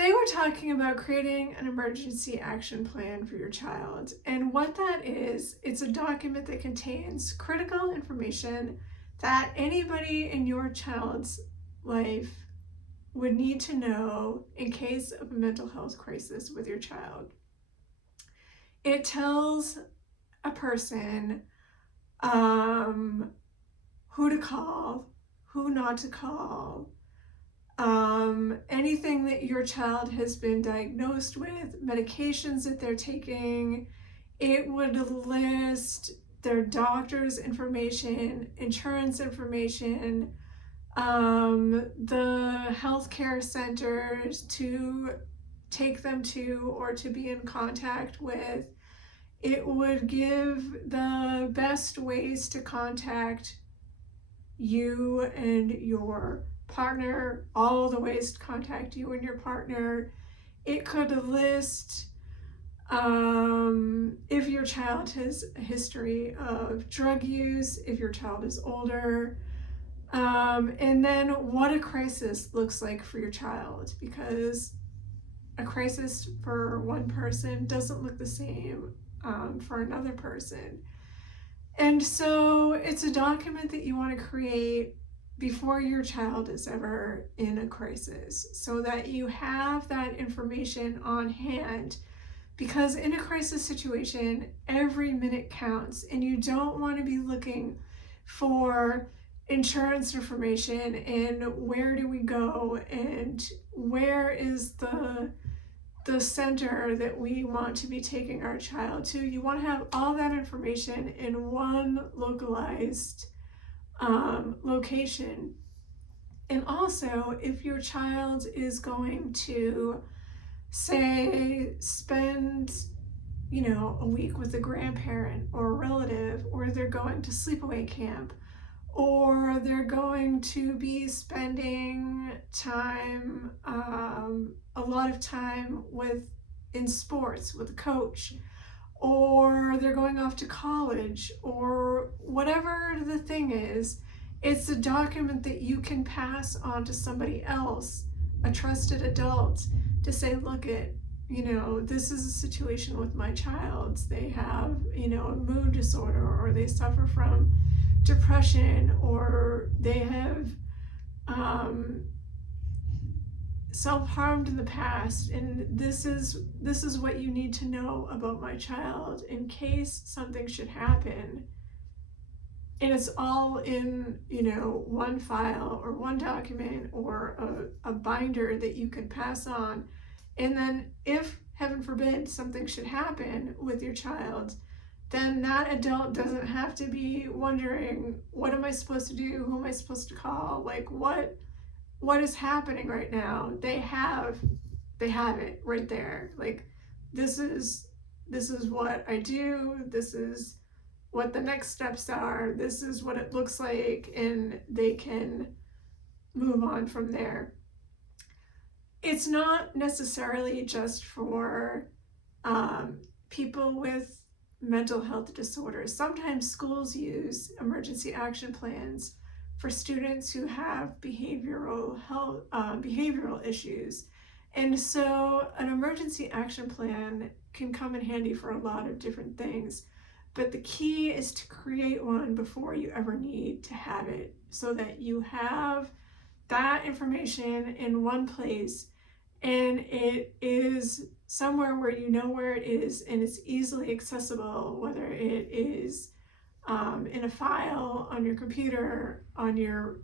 Today we're talking about creating an emergency action plan for your child. And what that is, it's a document that contains critical information that anybody in your child's life would need to know in case of a mental health crisis with your child. It tells a person who to call, who not to call, anything that your child has been diagnosed with, medications that they're taking. It would list their doctor's information, insurance information, the healthcare centers to take them to or to be in contact with. It would give the best ways to contact you and your partner, all the ways to contact you and your partner. It could list if your child has a history of drug use, if your child is older, and then what a crisis looks like for your child, because a crisis for one person doesn't look the same for another person. And so it's a document that you want to create before your child is ever in a crisis, so that you have that information on hand. Because in a crisis situation, every minute counts, and you don't want to be looking for insurance information and where do we go and where is the center that we want to be taking our child to. You want to have all that information in one localized location. And also, if your child is going to, say, spend a week with a grandparent or a relative, or they're going to sleepaway camp, or they're going to be spending time, a lot of time in sports with a coach, or they're going off to college, or whatever the thing is, it's a document that you can pass on to somebody else, a trusted adult, to say, look, this is a situation with my child. They have, a mood disorder, or they suffer from depression, or they have self-harmed in the past, and this is what you need to know about my child in case something should happen. And it's all in one file or one document or a binder that you can pass on. And then if, heaven forbid, something should happen with your child, then that adult doesn't have to be wondering, what am I supposed to do? Who am I supposed to call? Like, what is happening right now? They have it right there. Like, this is what I do. This is what the next steps are. This is what it looks like, and they can move on from there. It's not necessarily just for people with mental health disorders. Sometimes schools use emergency action plans for students who have behavioral issues. And so an emergency action plan can come in handy for a lot of different things. But the key is to create one before you ever need to have it, so that you have that information in one place, and it is somewhere where you know where it is, and it's easily accessible, whether it is in a file on your computer, on your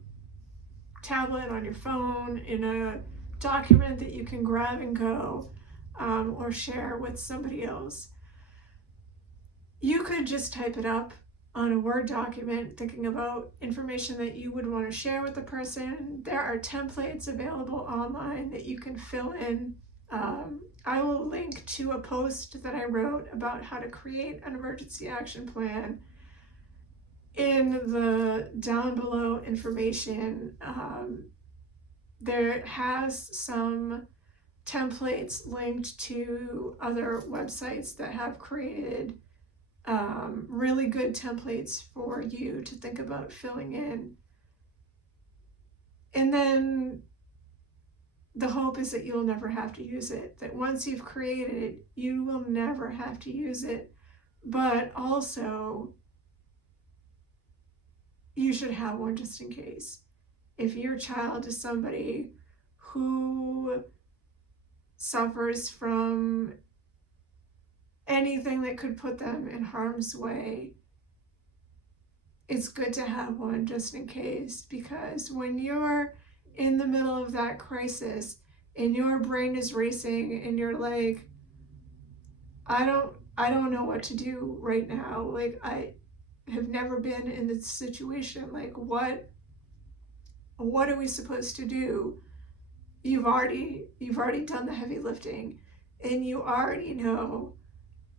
tablet, on your phone, in a document that you can grab and go, or share with somebody else. You could just type it up on a Word document, thinking about information that you would want to share with the person. There are templates available online that you can fill in. I will link to a post that I wrote about how to create an emergency action plan in the down below information. There has some templates linked to other websites that have created really good templates for you to think about filling in. And then the hope is that you'll never have to use it, that once you've created it, you will never have to use it. But also, you should have one just in case. If your child is somebody who suffers from anything that could put them in harm's way, it's good to have one just in case, because when you're in the middle of that crisis and your brain is racing and you're like, I don't know what to do right now. Like, I have never been in this situation. Like, what are we supposed to do? You've already done the heavy lifting, and you already know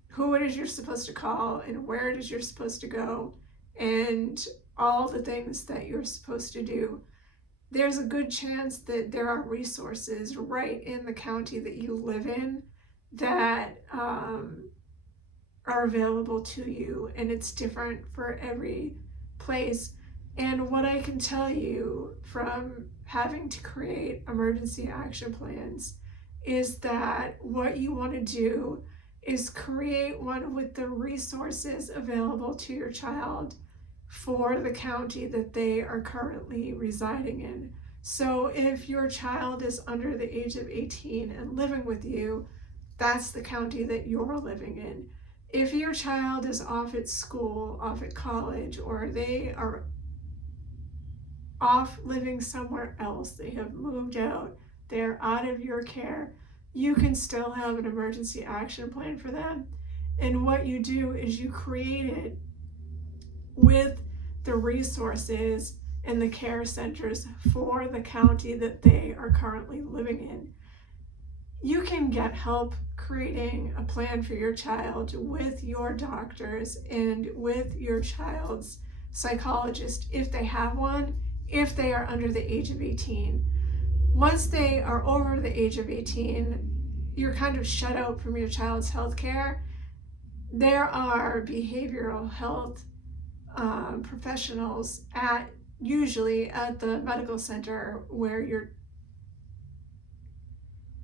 who it is you're supposed to call and where it is you're supposed to go and all the things that you're supposed to do. There's a good chance that there are resources right in the county that you live in that are available to you, and it's different for every place. And what I can tell you from having to create emergency action plans is that what you want to do is create one with the resources available to your child for the county that they are currently residing in. So if your child is under the age of 18 and living with you, that's the county that you're living in. If your child is off at school, off at college, or they are off living somewhere else, they have moved out, they're out of your care, you can still have an emergency action plan for them. And what you do is you create it with the resources and the care centers for the county that they are currently living in. You can get help creating a plan for your child with your doctors and with your child's psychologist if they have one, if they are under the age of 18. Once they are over the age of 18, you're kind of shut out from your child's health care. There are behavioral health professionals usually at the medical center where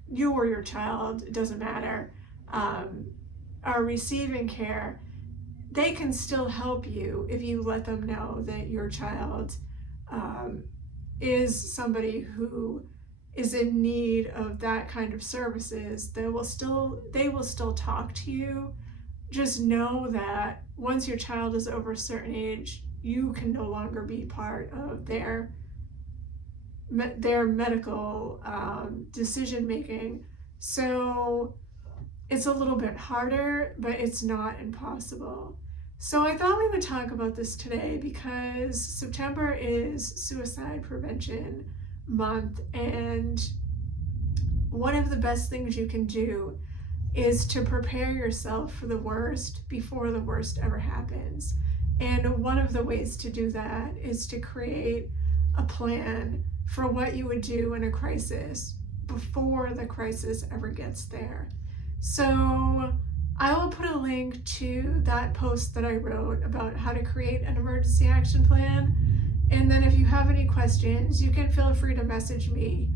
you or your child, it doesn't matter, are receiving care. They can still help you if you let them know that your child is somebody who is in need of that kind of services. They will still talk to you. Just know that once your child is over a certain age, you can no longer be part of their medical decision making. So it's a little bit harder, but it's not impossible. So I thought we would talk about this today because September is Suicide Prevention Month, and one of the best things you can do is to prepare yourself for the worst before the worst ever happens. And one of the ways to do that is to create a plan for what you would do in a crisis before the crisis ever gets there. So I will put a link to that post that I wrote about how to create an emergency action plan. And then if you have any questions, you can feel free to message me,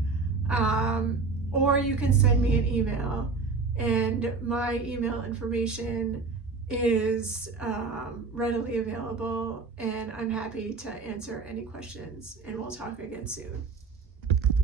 or you can send me an email. And my email information is readily available, and I'm happy to answer any questions, and we'll talk again soon.